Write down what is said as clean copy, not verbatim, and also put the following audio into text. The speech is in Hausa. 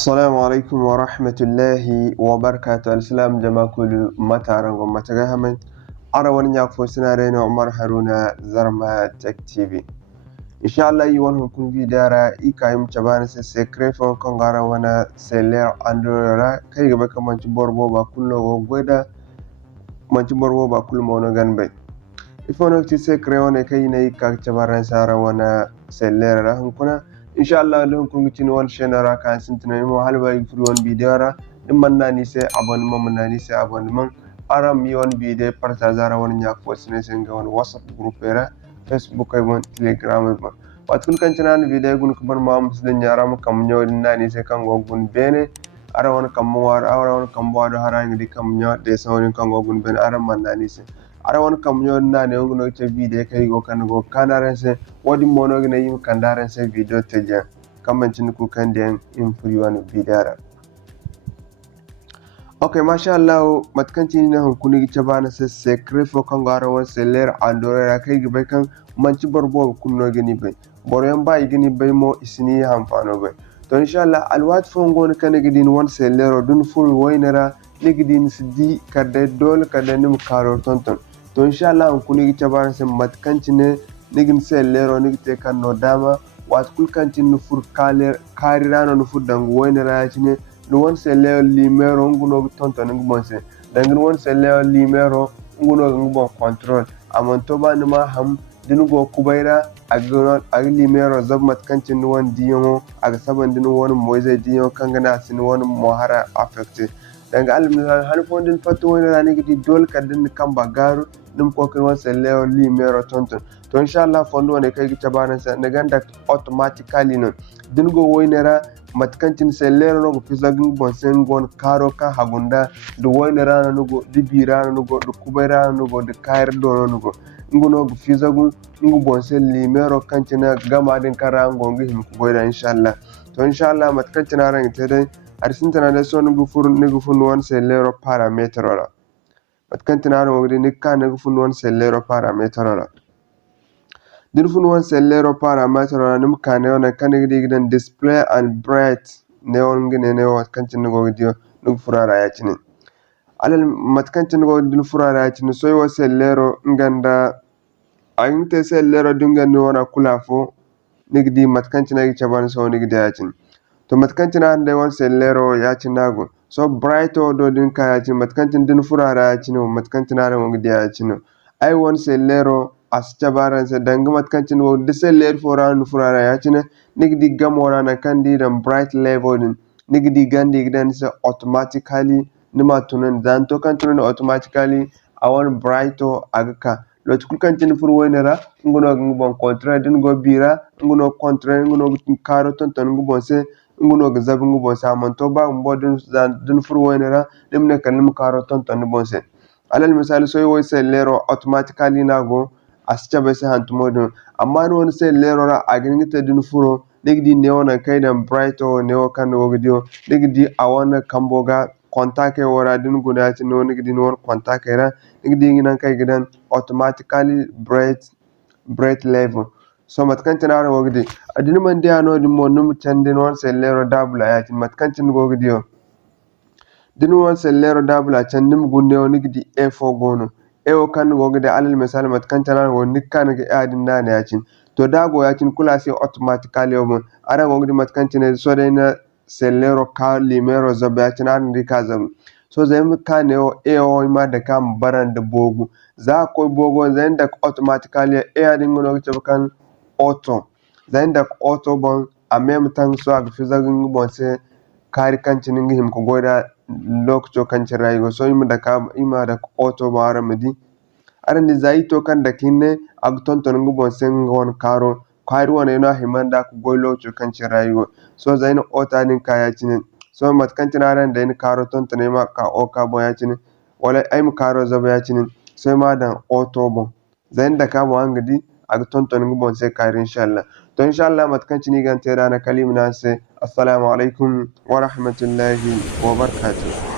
السلام عليكم ورحمة الله وبركاته. السلام جماعة كل متارن ومتجاهمين أروان يعفو سنارين عمر هارونا زرما تك تي في. إن شاء الله يوان هنكون في دارا إيكايم تبان سيكريفون كونغارا وانا سيلير أندورا كي يبقى منشبور بوبا كله وغودا منشبور بوبا كل مونا غنبي إفونك تي سيكريون كي نيكا تبارن سارا وانا سيلير هنكونا inshallah don kun gitin wal shenara kan sintina mo halba yifri won bidara dimman nani se abonnement man nani se abonnement aram yon bide partager won nyak fo sine sen ga won whatsapp group era facebook ay won telegram ba watul kan tanan bide gun ko ban mam sile nyaram kam nyodi nani se kan gun bene ara won kam war ara won kam wado harangi di kam nyo de sawni kan gun bene aram man nani se ara won kam nyo nani ngono te bide kay go kan go kanaren se wodi mono gina yim kandaren se video teja kamancin ku kan den infuri wani bidara. Okay, masha Allah matkanci ne hankuni gice bana se secret kan gara won seller andore ra kai gibai kan manci barbo kunno gini bai boryan ba gini bai mo isini hamfano bai to insha Allah alwat fongo ne kan gidin won seller dun full wainara ne gidin sidi kadda dol kadda nim karo tonton to insha Allah hankuni gice bana se matkanci ne nigin sellero nigite kan no dama wat kulkantin no fur karirano no fur dangu wayne raachine no won sellero limero nguno tonto ngumose dangin won sellero limero nguno ngubon control amon to ba nima ham dinugo kubaira agron ag limero zabmat kancin won diyo ag saban dinu won moise diyo kangana sin won mohara affected danga almisal han fondin fatu wayne rani gidi dol kadin kamba garu dum ko kan won sellero limero tonton to inshallah fondo ne kai gice bana sa ne ganda automatically no dingo woynera matkancin sellero no fisagin bon sen gon karo ka hagunda do woynera no go dibira no go do kubera no go de kair do no go nguno go fisagun ngu bon sen limero kancina gama din karango ngi him ko boyda inshallah to inshallah matkancin aran tede arsintana da so ngu fur ngu fun won sellero parameter la matkancin aran wogdi nikka ngu fun won sellero parameter la dirfun won sellero parameter nim kane on kan gidan display and bright neon gine ne wat kancin go gidio dum furara ya cinin alal matkancin go dum furara ya cinin soy wo sellero nganda ayinte sellero dunga ne wona kulafo nigdi matkancin ay chaban so nigdi ya cin to matkancin ande won sellero ya cinago so bright o do din ka ya cin matkancin din furara ya cin matkancin ara ngi ya cin ay won sellero ascabaran se dangamat kancin wo diseller foran furara yacine nigdi gamora na kandi dan bright level nigdi gandi gidan se automatically nima tunan dan to kan tunan automatically awon brighto agaka lot kulkancin fur wenera nguno ngbon contract din go bira nguno contract nguno karo ton ngbon se nguno gzab ngbon sa man to ba mbodin din fur wenera dimne kalim karo ton ngbon se alal misali so yo sellero automatically nago ascabe se hantumodon amma no won se lerora aginita din furo digdi neona kaidan brighto neo kan wogdio digdi awana kamboga contacte wora din gudati no digdi no contacte ra digdi nginan kai gidan automatically bright level so matkantin ara wogdi adin man dia no din monum chandin won se lero dabla yatin matkantin wogdio din won se lero dabla chandim gunde onigdi e4 gono ewo kan gogde alal misal matkantana go nikkan ga adin nana yacin to dago yacin kula sai automatically obon ara gogde matkantine so dai na sellero ka limero zaba yacin an di kazam so zai ka ne o ewo ma da kam baran da bogu za ko bogo zai da automatically e adin gono ga kan auto zai da auto bon a même temps so ga fizagin bon sai kari kancin ngi him ko goda lokacin kancin rayuwa so ima da auto ba ara madi aran ni zai to kan da kinne ag tonton ngi bon sen gon karo wona ina himanda ko goy lokacin kancin rayuwa so zai na auto din kaya cinin so mat kancin aran da ni karo tonton ma ka o ka bon ya cinin wala ai mu karo zaba ya cinin sai ma dan auto bon zai da ka bon ngidi ag tonton ngi bon sai kare inshallah to inshallah mat kancin gan tera na kalimna sai assalamu alaikum wa rahmatullahi wa barakatuh.